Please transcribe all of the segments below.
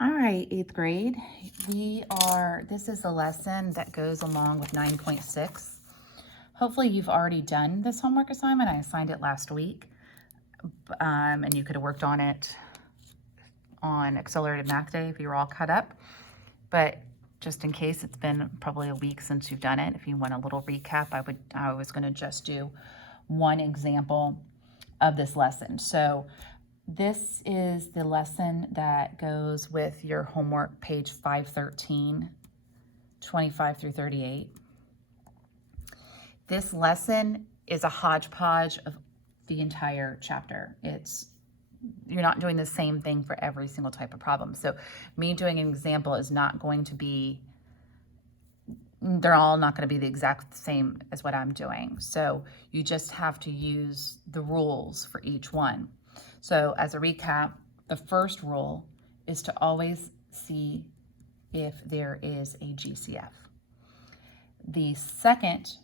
All right, eighth grade. This is the lesson that goes along with 9.6. Hopefully you've already done this homework assignment. I assigned it last week, and you could have worked on it on Accelerated Math Day if you were all caught up. But just in case, it's been probably a week since you've done it. If you want a little recap, I was going to just do one example of this lesson. So this is the lesson that goes with your homework, page 513, 25 through 38. This lesson is a hodgepodge of the entire chapter. You're not doing the same thing for every single type of problem. So me doing an example is not going to be, they're all not going to be the exact same as what I'm doing. So you just have to use the rules for each one. So as a recap, the first rule is to always see if there is a GCF. The second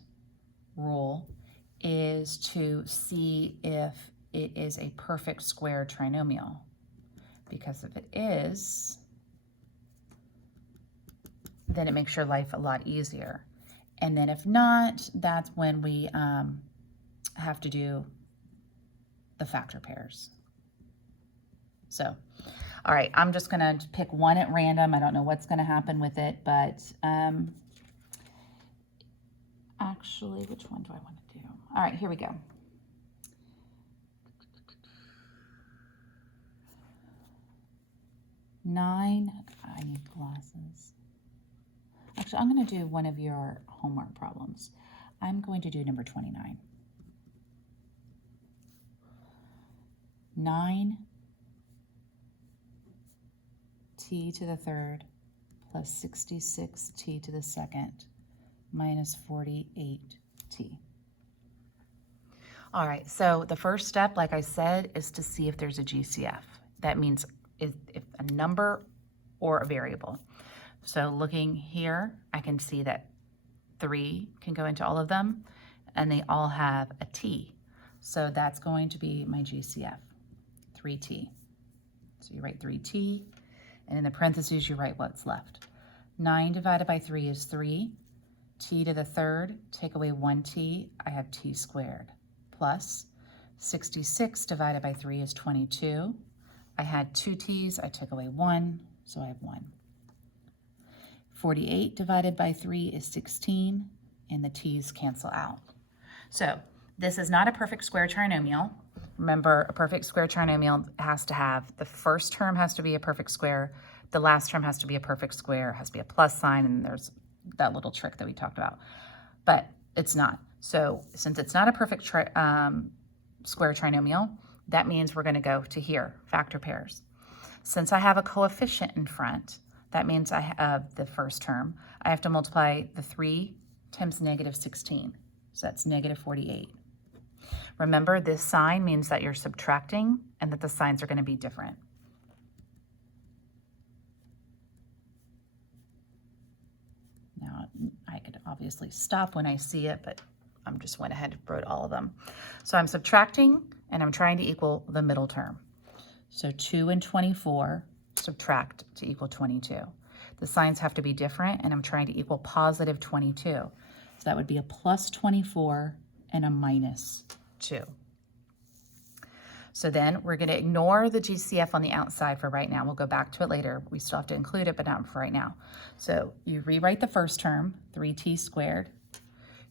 rule is to see if it is a perfect square trinomial, because if it is, then it makes your life a lot easier. And then if not, that's when we have to do the factor pairs. So, all right, I'm just gonna pick one at random. I don't know what's gonna happen with it, but actually, which one do I want to do? All right, here we go. I need glasses. Actually, I'm going to do one of your homework problems. I'm going to do number 29. 9 t to the third plus 66 t to the second minus 48 t. All right, so the first step, like I said, is to see if there's a GCF. That means if a number or a variable. So looking here, I can see that 3 can go into all of them, and they all have a t. So that's going to be my GCF, 3t. So you write 3t, and in the parentheses, you write what's left. 9 divided by 3 is 3. T to the third, take away 1t, I have t squared, plus 66 divided by 3 is 22. I had 2 t's, I took away 1, so I have 1. 48 divided by 3 is 16, and the t's cancel out. So this is not a perfect square trinomial. Remember, a perfect square trinomial has to have, the first term has to be a perfect square, the last term has to be a perfect square, it has to be a plus sign, and there's that little trick that we talked about. But it's not. So since it's not a perfect square trinomial, that means we're going to go to here, factor pairs. Since I have a coefficient in front, that means I have the first term. I have to multiply the 3 times negative 16. So that's negative 48. Remember, this sign means that you're subtracting and that the signs are going to be different. Now, I could obviously stop when I see it, but I'm just went ahead and wrote all of them. So I'm subtracting, and I'm trying to equal the middle term. So 2 and 24 subtract to equal 22. The signs have to be different, and I'm trying to equal positive 22. So that would be a plus 24 and a minus 2. So then we're going to ignore the GCF on the outside for right now. We'll go back to it later. We still have to include it, but not for right now. So you rewrite the first term, 3t squared.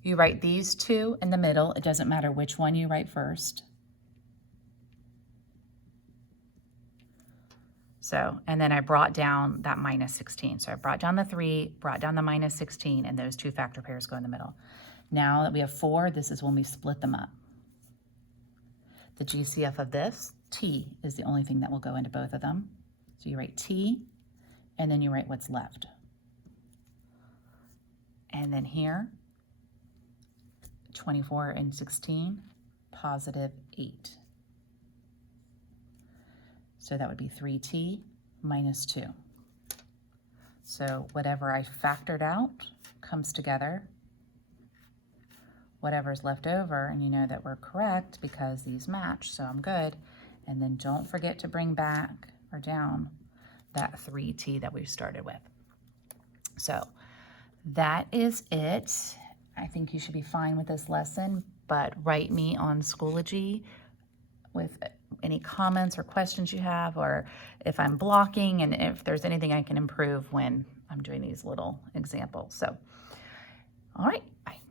You write these two in the middle. It doesn't matter which one you write first. So, and then I brought down that minus 16. So I brought down the 3, brought down the minus 16, and those two factor pairs go in the middle. Now that we have 4, this is when we split them up. The GCF of this, t, is the only thing that will go into both of them. So you write t, and then you write what's left. And then here, 24 and 16, positive 8. So that would be 3t minus 2. So whatever I factored out comes together. Whatever's left over, and you know that we're correct because these match, so I'm good. And then don't forget to bring back or down that 3t that we started with. So that is it. I think you should be fine with this lesson, but write me on Schoology with any comments or questions you have, or if I'm blocking and if there's anything I can improve when I'm doing these little examples. So, all right, bye.